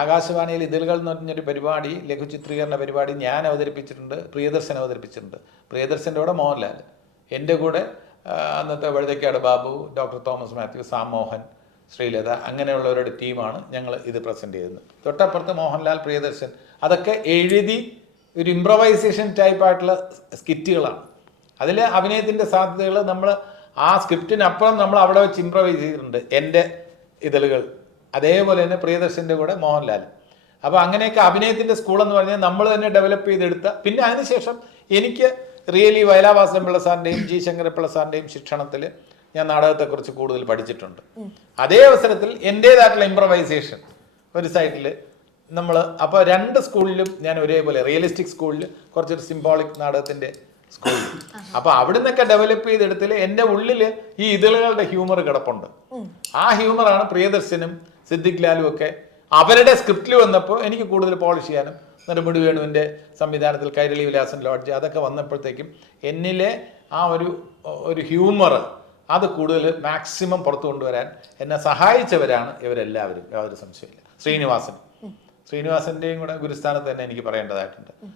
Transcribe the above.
ആകാശവാണിയിൽ ഇതിലുകൾ എന്ന് പറഞ്ഞൊരു പരിപാടി, ലഘുചിത്രീകരണ പരിപാടി ഞാൻ അവതരിപ്പിച്ചിട്ടുണ്ട്, പ്രിയദർശൻ അവതരിപ്പിച്ചിട്ടുണ്ട്. പ്രിയദർശൻ്റെ കൂടെ മോഹൻലാൽ, എൻ്റെ കൂടെ അന്നത്തെ വഴുതയ്ക്കാട് ബാബു, ഡോക്ടർ തോമസ് മാത്യു, സാം മോഹൻ, ശ്രീലത, അങ്ങനെയുള്ളവരുടെ ടീമാണ് ഞങ്ങൾ ഇത് പ്രസൻറ്റ് ചെയ്യുന്നത്. തൊട്ടപ്പുറത്ത് മോഹൻലാൽ, പ്രിയദർശൻ, അതൊക്കെ എഴുതി ഒരു ഇംപ്രവൈസേഷൻ ടൈപ്പായിട്ടുള്ള സ്കിറ്റുകളാണ്. അതിൽ അഭിനയത്തിൻ്റെ സാധ്യതകൾ നമ്മൾ ആ സ്ക്രിപ്റ്റിനപ്പുറം നമ്മൾ അവിടെ വെച്ച് ഇംപ്രവൈസ് ചെയ്തിട്ടുണ്ട്. എൻ്റെ ഇതളുകൾ അതേപോലെ തന്നെ പ്രിയദർശൻ്റെ കൂടെ മോഹൻലാൽ. അപ്പോൾ അങ്ങനെയൊക്കെ അഭിനയത്തിൻ്റെ സ്കൂളെന്ന് പറഞ്ഞാൽ നമ്മൾ തന്നെ ഡെവലപ്പ് ചെയ്തെടുത്ത. പിന്നെ അതിനുശേഷം എനിക്ക് റിയലി വയലാവാസൻ പിള്ള സാറിൻ്റെയും ജി ശങ്കരപ്പിള്ള സാറിൻ്റെയും ശിക്ഷണത്തിൽ ഞാൻ നാടകത്തെക്കുറിച്ച് കൂടുതൽ പഠിച്ചിട്ടുണ്ട്. അതേ അവസരത്തിൽ എൻ്റേതായിട്ടുള്ള ഇംപ്രവൈസേഷൻ ഒരു സൈഡിൽ നമ്മൾ, അപ്പോൾ രണ്ട് സ്കൂളിലും ഞാൻ ഒരേപോലെ, റിയലിസ്റ്റിക് സ്കൂളിൽ കുറച്ചൊരു സിംബോളിക് നാടകത്തിൻ്റെ സ്കൂളിൽ, അപ്പോൾ അവിടെ നിന്നൊക്കെ ഡെവലപ്പ് ചെയ്തെടുത്തിൽ എൻ്റെ ഉള്ളിൽ ഈ ഇതളുകളുടെ ഹ്യൂമർ കിടപ്പുണ്ട്. ആ ഹ്യൂമറാണ് പ്രിയദർശനും സിദ്ദിഖ് ലാലും ഒക്കെ അവരുടെ സ്ക്രിപ്റ്റിൽ വന്നപ്പോൾ എനിക്ക് കൂടുതൽ പോളിഷ് ചെയ്യാനും, നെടുമുടി വേണുവിൻ്റെ സംവിധാനത്തിൽ കൈരളി വിലാസൻ ലോഡ്ജ് അതൊക്കെ വന്നപ്പോഴത്തേക്കും എന്നിലെ ആ ഒരു ഹ്യൂമർ അത് കൂടുതൽ മാക്സിമം പുറത്തു കൊണ്ടുവരാൻ എന്നെ സഹായിച്ചവരാണ് ഇവരെല്ലാവരും, യാതൊരു സംശയമില്ല. ശ്രീനിവാസൻ്റെയും കൂടെ ഗുരുസ്ഥാനത്ത് തന്നെ എനിക്ക് പറയേണ്ടതായിട്ടുണ്ട്.